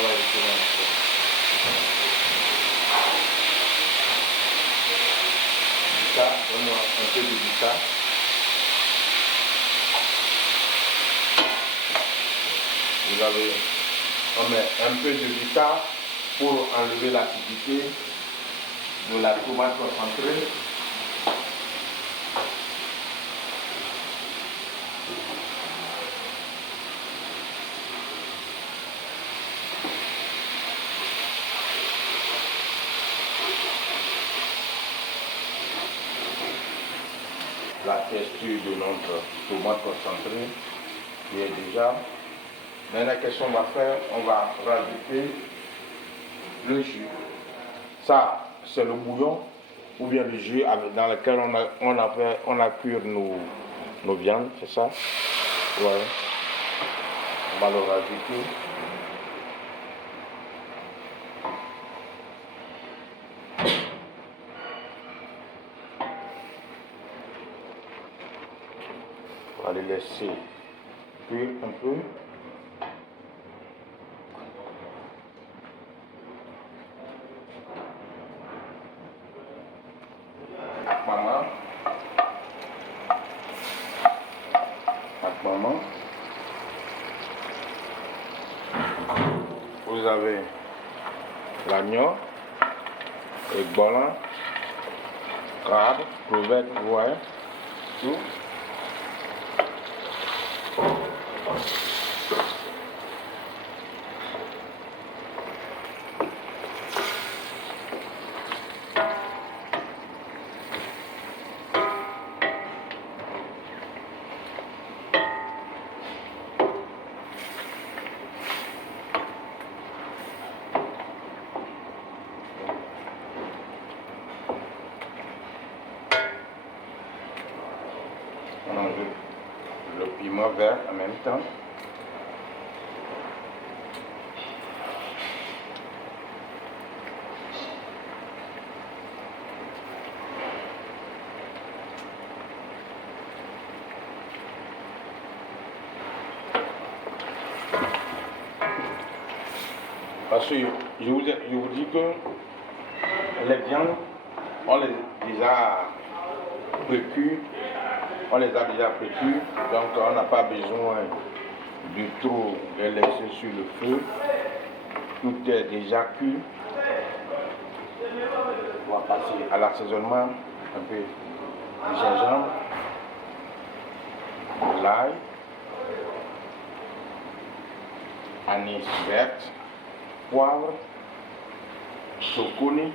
va ajouter là encore. Ça, donne-moi un peu de vita. Vous avez, on met un peu de vita pour enlever l'acidité de la tomate concentrée. La texture de notre tomate concentrée qui est déjà. Maintenant, qu'est-ce qu'on va faire? On va rajouter le jus. Ça, c'est le bouillon ou bien le jus dans lequel on a cuire nos viandes, c'est ça? Ouais. On va le rajouter. On va les laisser cuire un peu. Maman. Vous avez l'agneau, le bolin, crabe, crevette, vous voyez, tout. On ajoute le piment vert en même temps. Parce que je vous dis que les viandes, on les a déjà précuites, donc on n'a pas besoin de trop les laisser sur le feu. Tout est déjà cuit. On va passer à l'assaisonnement, un peu de gingembre, de l'ail, anis verte, poivre, soconi.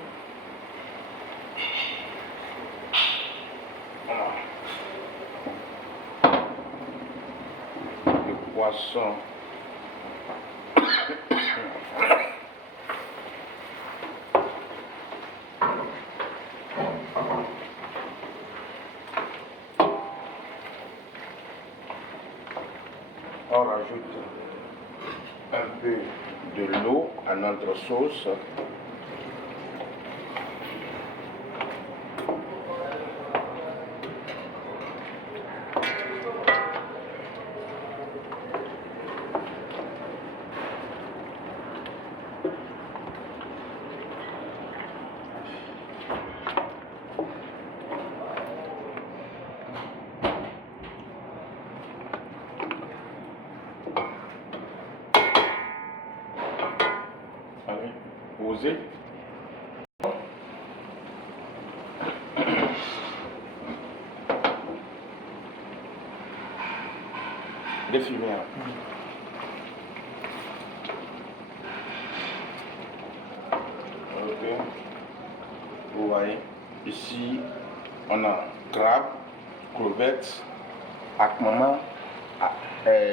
Le poisson. On rajoute un peu de l'eau à notre sauce. Allez, posez. Les fumières. Ok. Vous voyez, ici, on a crabe, crevettes, akmama,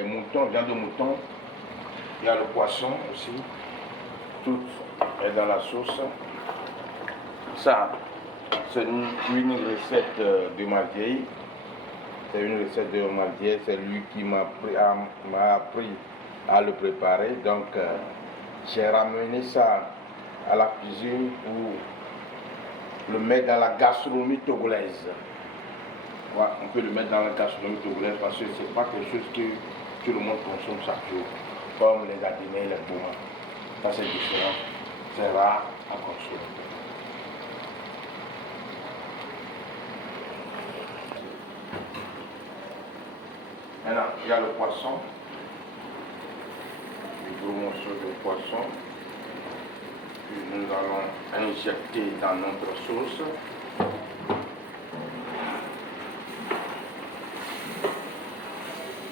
mouton, viande de mouton. Il y a le poisson aussi. Tout est dans la sauce. Ça, c'est une recette de Marguerite. C'est une recette de Marguerite. C'est lui qui m'a appris à le préparer. Donc, j'ai ramené ça à la cuisine pour le mettre dans la gastronomie togolaise. Ouais, on peut le mettre dans la gastronomie togolaise parce que ce n'est pas quelque chose que tout le monde consomme chaque jour, comme les adinés, les boumans. Ça c'est différent. C'est rare à construire. Maintenant, il y a le poisson. Le gros morceau de poisson. Puis nous allons injecter dans notre sauce.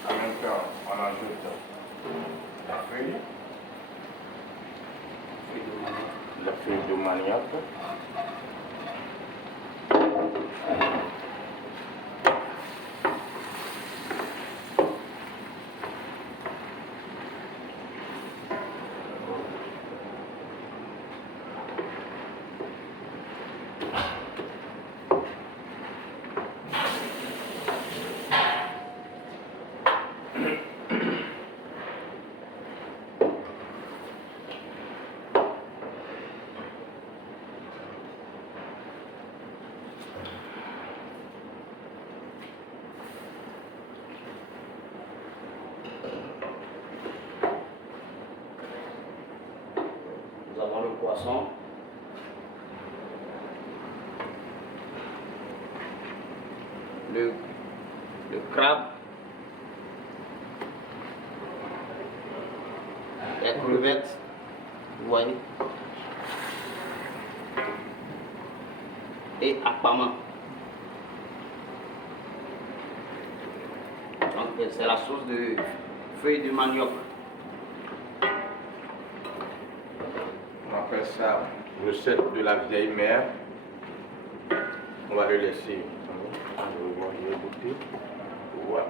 En même temps, on ajoute la feuille de manioc. Nous avons le poisson. Le crabe. Les crevettes. Vous voyez. Et akpama. Donc c'est la sauce de feuilles de manioc. On appelle ça recette de la vieille mère. On va le laisser. Je vais goûter. Voilà.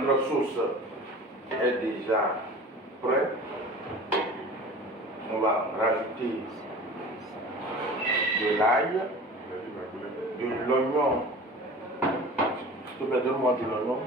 Notre sauce est déjà prête. On va rajouter de l'ail, de l'oignon. S'il te plaît, donne-moi de l'oignon.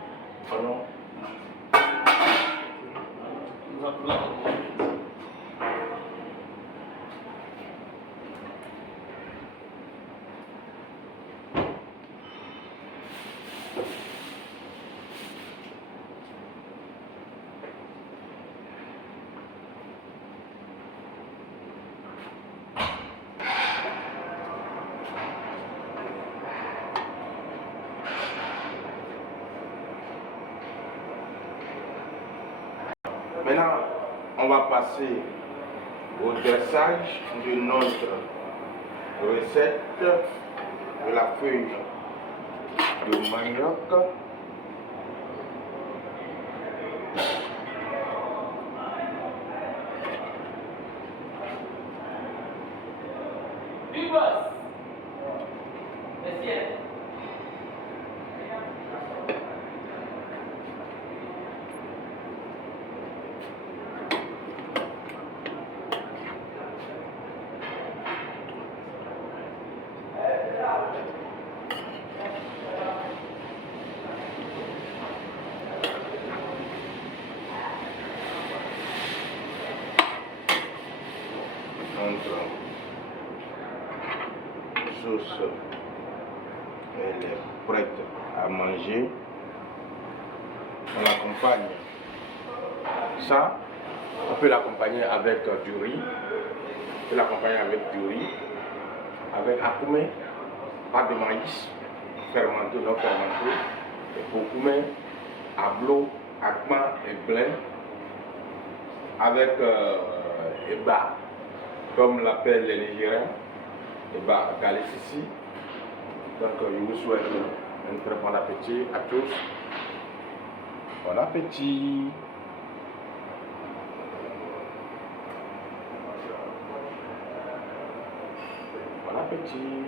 Maintenant, on va passer au dressage de notre recette de la feuille de manioc. Notre sauce, elle est prête à manger. On l'accompagne. Ça, on peut l'accompagner avec du riz. On peut l'accompagner avec du riz, avec akoumé, pâte de maïs, fermenté, non fermenté, et bokoumé, ablo, akma et blé, avec eba, comme l'appellent les Nigériens, eba galis ici. Donc je vous souhaite un très bon appétit à tous. Bon appétit. Bon appétit.